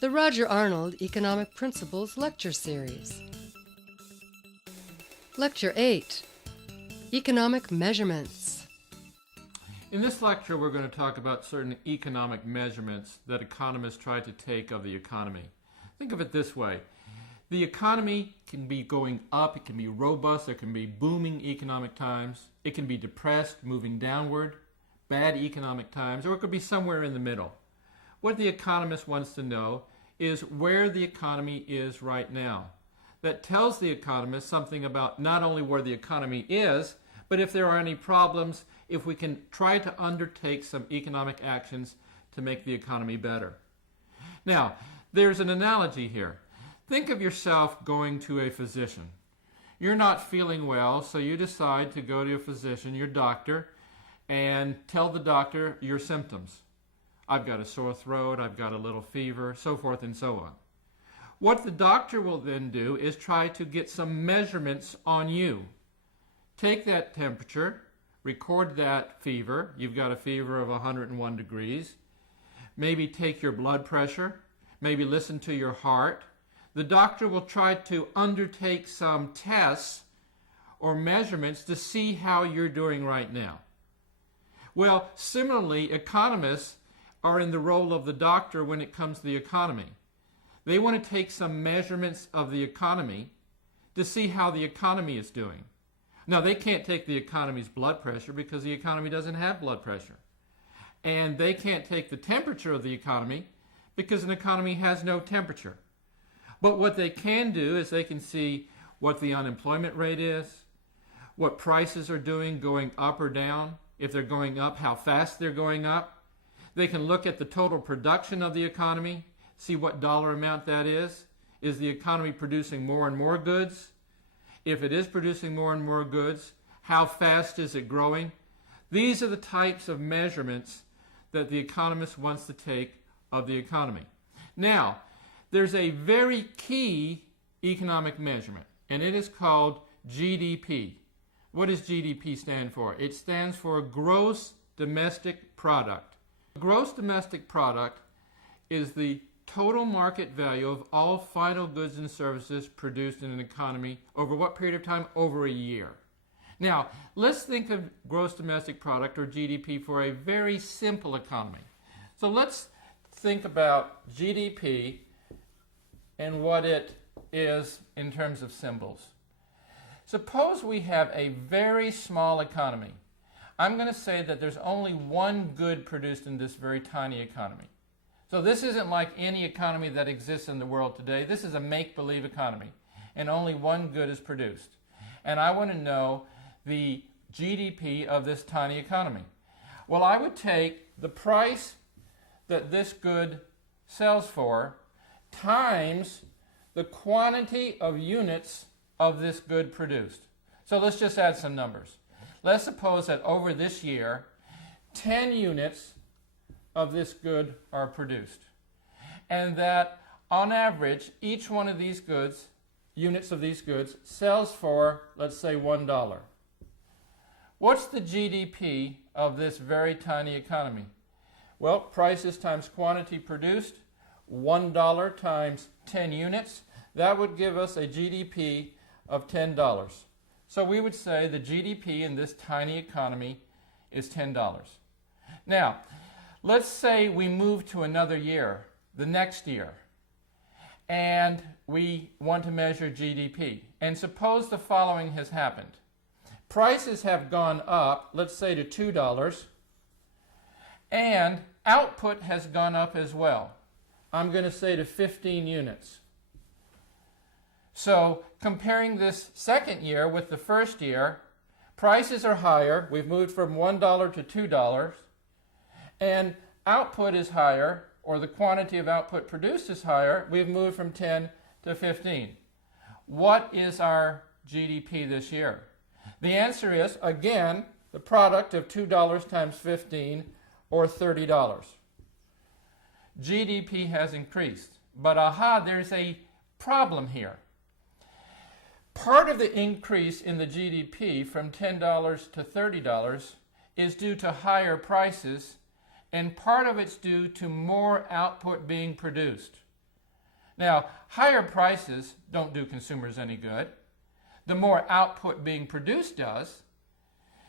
The Roger Arnold Economic Principles Lecture Series. Lecture 8, Economic Measurements. In this lecture, we're going to talk about certain economic measurements that economists try to take of the economy. Think of it this way. The economy can be going up, it can be robust, there can be booming economic times, it can be depressed, moving downward, bad economic times, or it could be somewhere in the middle. What the economist wants to know is where the economy is right now. That tells the economist something about not only where the economy is, but if there are any problems, if we can try to undertake some economic actions to make the economy better. Now, there's an analogy here. Think of yourself going to a physician. You're not feeling well, so you decide to go to a physician, your doctor, and tell the doctor your symptoms. I've got a sore throat, I've got a little fever, so forth and so on. What the doctor will then do is try to get some measurements on you. Take that temperature, record that fever. You've got a fever of 101 degrees. Maybe take your blood pressure, maybe listen to your heart. The doctor will try to undertake some tests or measurements to see how you're doing right now. Well, similarly, economists are in the role of the doctor when it comes to the economy. They want to take some measurements of the economy to see how the economy is doing. Now, they can't take the economy's blood pressure because the economy doesn't have blood pressure. And they can't take the temperature of the economy because an economy has no temperature. But what they can do is they can see what the unemployment rate is, what prices are doing, going up or down. If they're going up, how fast they're going up. They can look at the total production of the economy, see what dollar amount that is. Is the economy producing more and more goods? If it is producing more and more goods, how fast is it growing? These are the types of measurements that the economist wants to take of the economy. Now, there's a very key economic measurement, and it is called GDP. What does GDP stand for? It stands for Gross Domestic Product. Gross domestic product is the total market value of all final goods and services produced in an economy over what period of time? Over a year. Now, let's think of gross domestic product or GDP for a very simple economy. So let's think about GDP and what it is in terms of symbols. Suppose we have a very small economy. I'm going to say that there's only one good produced in this very tiny economy. So this isn't like any economy that exists in the world today. This is a make-believe economy, and only one good is produced. And I want to know the GDP of this tiny economy. Well, I would take the price that this good sells for times the quantity of units of this good produced. So let's just add some numbers. Let's suppose that over this year, 10 units of this good are produced. And that on average, each one of these goods, units of these goods, sells for, let's say, $1. What's the GDP of this very tiny economy? Well, prices times quantity produced, $1 times 10 units. That would give us a GDP of $10. So we would say the GDP in this tiny economy is $10. Now, let's say we move to another year, the next year, and we want to measure GDP. And suppose the following has happened. Prices have gone up, let's say to $2, and output has gone up as well. I'm going to say to 15 units. So comparing this second year with the first year, prices are higher. We've moved from $1 to $2, and output is higher, or the quantity of output produced is higher. We've moved from 10 to 15. What is our GDP this year? The answer is, again, the product of $2 times 15, or $30. GDP has increased. But there's a problem here. Part of the increase in the GDP from $10 to $30 is due to higher prices, and part of it's due to more output being produced. Now, higher prices don't do consumers any good. The more output being produced does.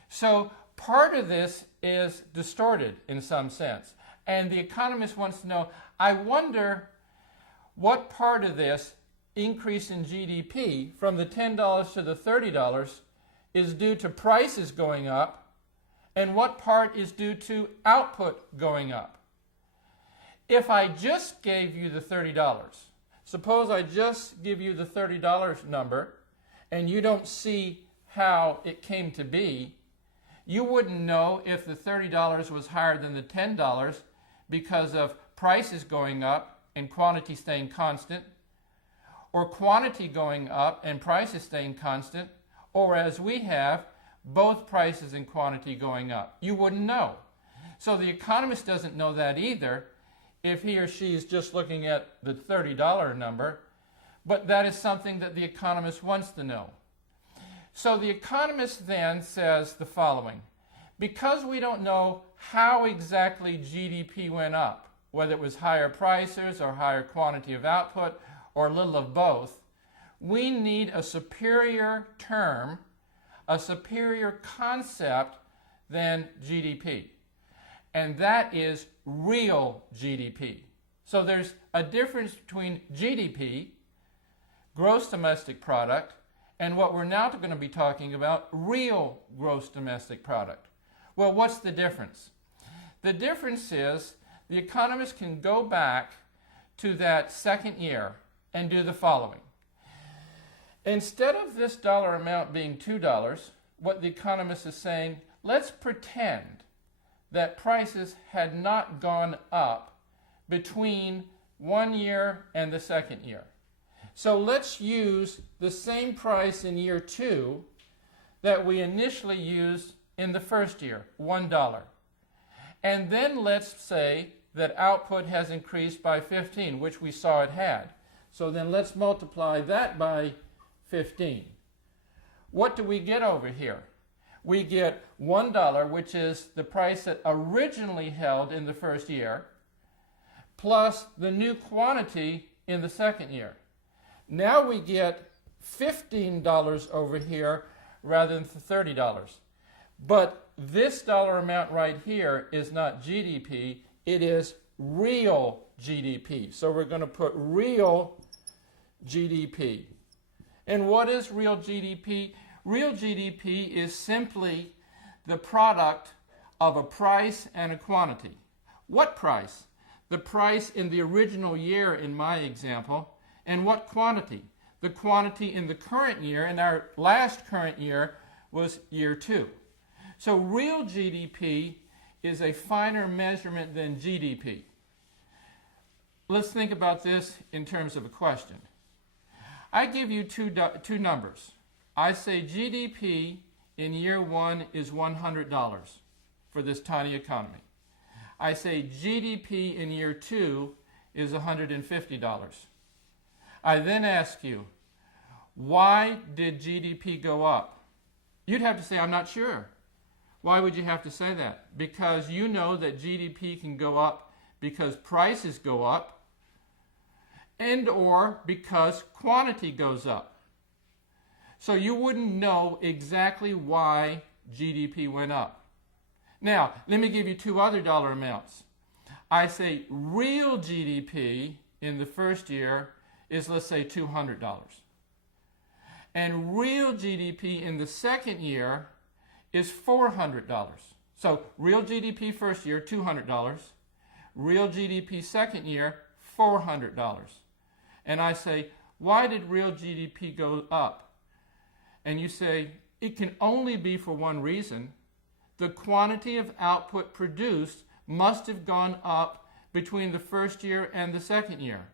So part of this is distorted in some sense. And the economist wants to know, I wonder what part of this increase in GDP from the $10 to the $30 is due to prices going up, and what part is due to output going up. If I just gave you the $30, suppose I just give you the $30 number, and you don't see how it came to be, you wouldn't know if the $30 was higher than the $10 because of prices going up and quantity staying constant, or quantity going up and prices staying constant, or as we have, both prices and quantity going up. You wouldn't know. So the economist doesn't know that either if he or she is just looking at the $30 number, but that is something that the economist wants to know. So the economist then says the following: because we don't know how exactly GDP went up, whether it was higher prices or higher quantity of output or a little of both, we need a superior term, a superior concept than GDP. And that is real GDP. So there's a difference between GDP, gross domestic product, and what we're now going to be talking about, real gross domestic product. Well, what's the difference? The difference is the economist can go back to that second year and do the following. Instead of this dollar amount being $2, what the economist is saying, let's pretend that prices had not gone up between 1 year and the second year. So let's use the same price in year 2 that we initially used in the first year, $1. And then let's say that output has increased by 15, which we saw it had. So then let's multiply that by 15. What do we get over here? We get $1, which is the price that originally held in the first year, plus the new quantity in the second year. Now we get $15 over here rather than $30. But this dollar amount right here is not GDP, it is real GDP. So we're going to put real GDP. And what is real GDP? Real GDP is simply the product of a price and a quantity. What price? The price in the original year in my example. And what quantity? The quantity in the current year, and our last current year was year 2. So real GDP is a finer measurement than GDP. Let's think about this in terms of a question. I give you two numbers. I say GDP in year 1 is $100 for this tiny economy. I say GDP in year 2 is $150. I then ask you, why did GDP go up? You'd have to say, I'm not sure. Why would you have to say that? Because you know that GDP can go up because prices go up and or because quantity goes up. So you wouldn't know exactly why GDP went up. Now, let me give you two other dollar amounts. I say real GDP in the first year is, let's say, $200. And real GDP in the second year is $400. So real GDP first year, $200. Real GDP second year, $400. And I say, why did real GDP go up? And you say, it can only be for one reason. The quantity of output produced must have gone up between the first year and the second year.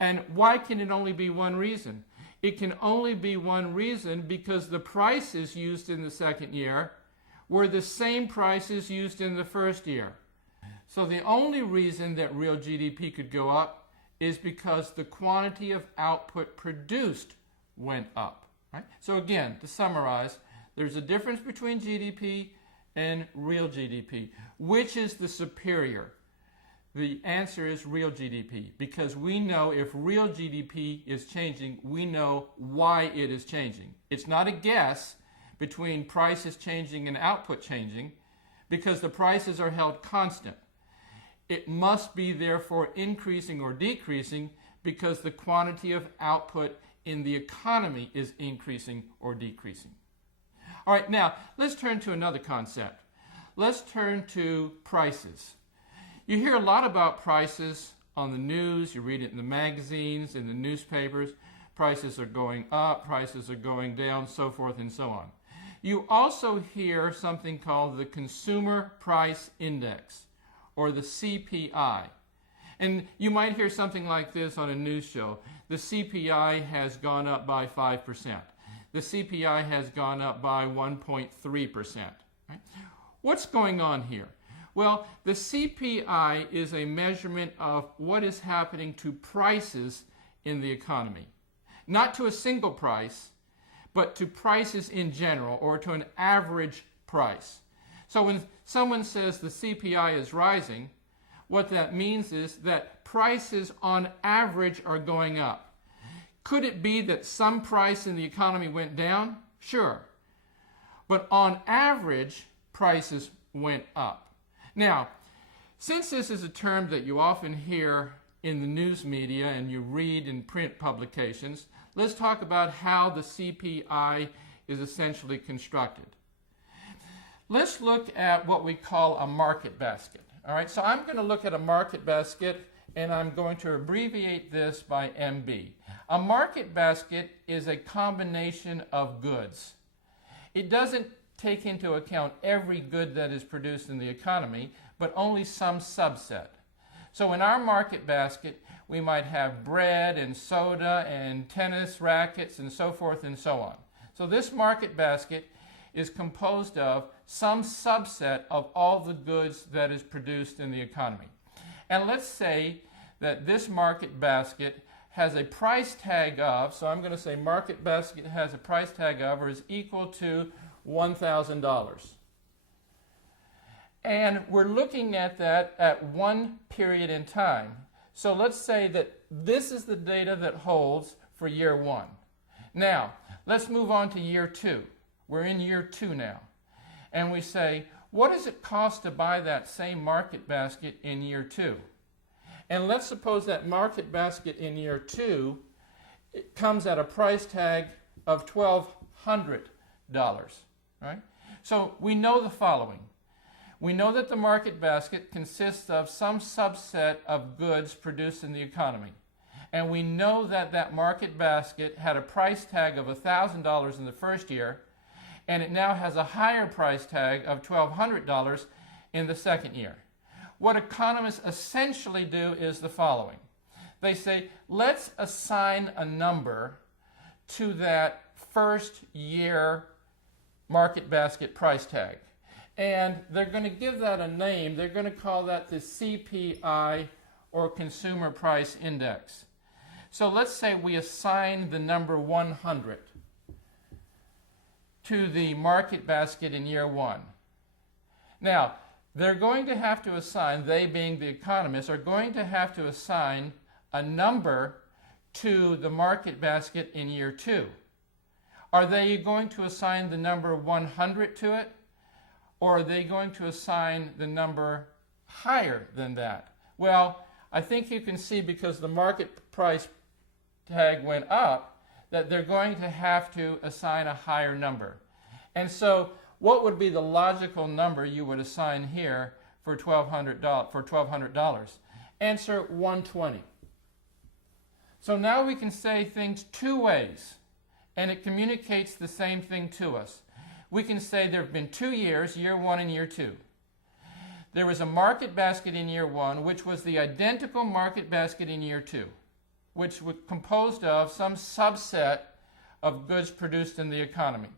And why can it only be one reason? It can only be one reason because the prices used in the second year were the same prices used in the first year. So the only reason that real GDP could go up is because the quantity of output produced went up. Right? So again, to summarize, there's a difference between GDP and real GDP. Which is the superior? The answer is real GDP, because we know if real GDP is changing, we know why it is changing. It's not a guess between prices changing and output changing, because the prices are held constant. It must be therefore increasing or decreasing because the quantity of output in the economy is increasing or decreasing. All right, now let's turn to another concept. Let's turn to prices. You hear a lot about prices on the news, you read it in the magazines, in the newspapers. Prices are going up, prices are going down, so forth and so on. You also hear something called the Consumer Price Index, or the CPI. And you might hear something like this on a news show. The CPI has gone up by 5%. The CPI has gone up by 1.3%. Right? What's going on here? Well, the CPI is a measurement of what is happening to prices in the economy. Not to a single price, but to prices in general, or to an average price. So when someone says the CPI is rising, what that means is that prices on average are going up. Could it be that some price in the economy went down? Sure. But on average, prices went up. Now, since this is a term that you often hear in the news media and you read in print publications, let's talk about how the CPI is essentially constructed. Let's look at what we call a market basket. All right, so I'm going to look at a market basket, and I'm going to abbreviate this by MB. A market basket is a combination of goods. It doesn't take into account every good that is produced in the economy, but only some subset. So in our market basket, we might have bread and soda and tennis rackets and so forth and so on. So this market basket is composed of some subset of all the goods that is produced in the economy. And let's say that this market basket has a price tag of, so I'm going to say market basket has a price tag of or is equal to $1,000. And we're looking at that at one period in time. So let's say that this is the data that holds for year one. Now, let's move on to year two. We're in year two now. And we say, what does it cost to buy that same market basket in year two? And let's suppose that market basket in year two, it comes at a price tag of $1,200. Right? So we know the following. We know that the market basket consists of some subset of goods produced in the economy. And we know that that market basket had a price tag of $1,000 in the first year, and it now has a higher price tag of $1,200 in the second year. What economists essentially do is the following. They say, let's assign a number to that first year market basket price tag. And they're going to give that a name. They're going to call that the CPI, or Consumer Price Index. So let's say we assign the number 100 to the market basket in year one. Now, they're going to have to assign, they being the economists, are going to have to assign a number to the market basket in year two. Are they going to assign the number 100 to it? Or are they going to assign the number higher than that? Well, I think you can see, because the market price tag went up, that they're going to have to assign a higher number. And so what would be the logical number you would assign here for $1,200? Answer, 120. So now we can say things two ways, and it communicates the same thing to us. We can say there have been 2 years, year one and year two. There was a market basket in year one, which was the identical market basket in year two, which was composed of some subset of goods produced in the economy.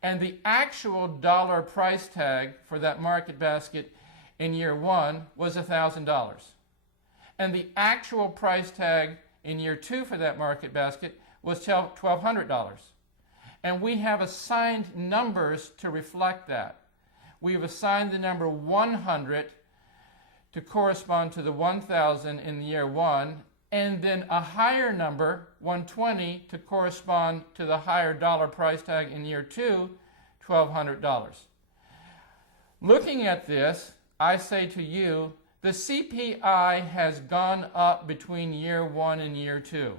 And the actual dollar price tag for that market basket in year one was $1,000. And the actual price tag in year two for that market basket was $1,200. And we have assigned numbers to reflect that. We've assigned the number 100 to correspond to the 1,000 in year 1, and then a higher number, 120, to correspond to the higher dollar price tag in year 2, $1,200. Looking at this, I say to you, the CPI has gone up between year 1 and year 2.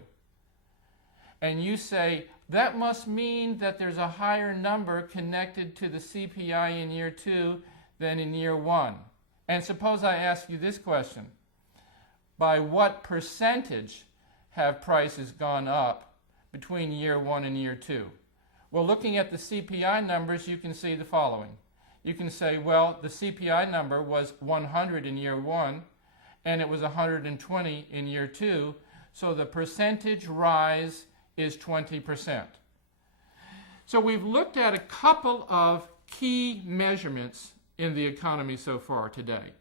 And you say, that must mean that there's a higher number connected to the CPI in year 2 than in year 1. And suppose I ask you this question. By what percentage have prices gone up between year 1 and year 2? Well, looking at the CPI numbers, you can see the following. You can say, well, the CPI number was 100 in year 1, and it was 120 in year 2, so the percentage rise is 20%. So we've looked at a couple of key measurements in the economy so far today.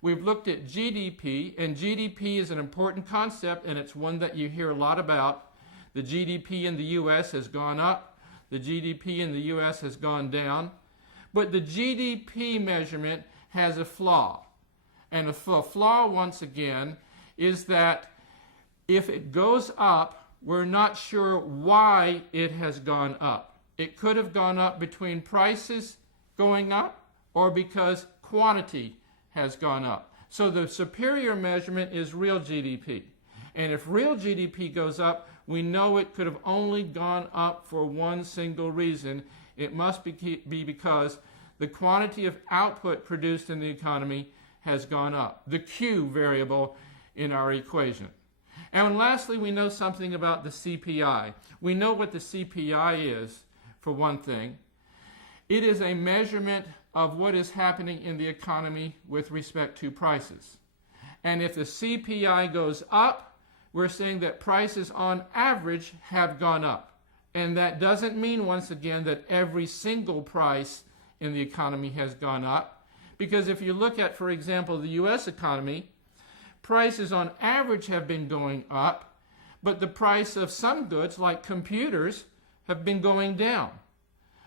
We've looked at GDP, and GDP is an important concept, and it's one that you hear a lot about. The GDP in the U.S. has gone up. The GDP in the U.S. has gone down. But the GDP measurement has a flaw. And the flaw, once again, is that if it goes up, we're not sure why it has gone up. It could have gone up between prices going up or because quantity has gone up. So the superior measurement is real GDP. And if real GDP goes up, we know it could have only gone up for one single reason. It must be because the quantity of output produced in the economy has gone up, the Q variable in our equation. And lastly, we know something about the CPI. We know what the CPI is, for one thing. It is a measurement of what is happening in the economy with respect to prices. And if the CPI goes up, we're saying that prices on average have gone up. And that doesn't mean, once again, that every single price in the economy has gone up. Because if you look at, for example, the U.S. economy, prices on average have been going up, but the price of some goods, like computers, have been going down.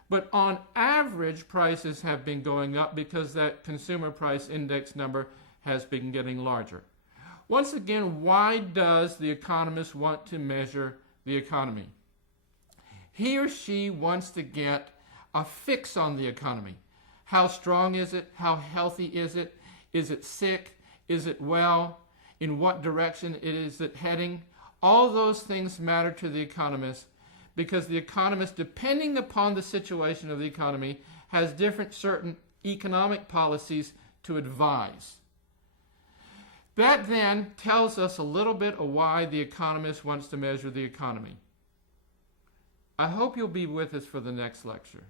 But on average, prices have been going up because that consumer price index number has been getting larger. Once again, why does the economist want to measure the economy? He or she wants to get a fix on the economy. How strong is it? How healthy is it? Is it sick? Is it well? In what direction is it heading? All those things matter to the economist because the economist, depending upon the situation of the economy, has different certain economic policies to advise. That then tells us a little bit of why the economist wants to measure the economy. I hope you'll be with us for the next lecture.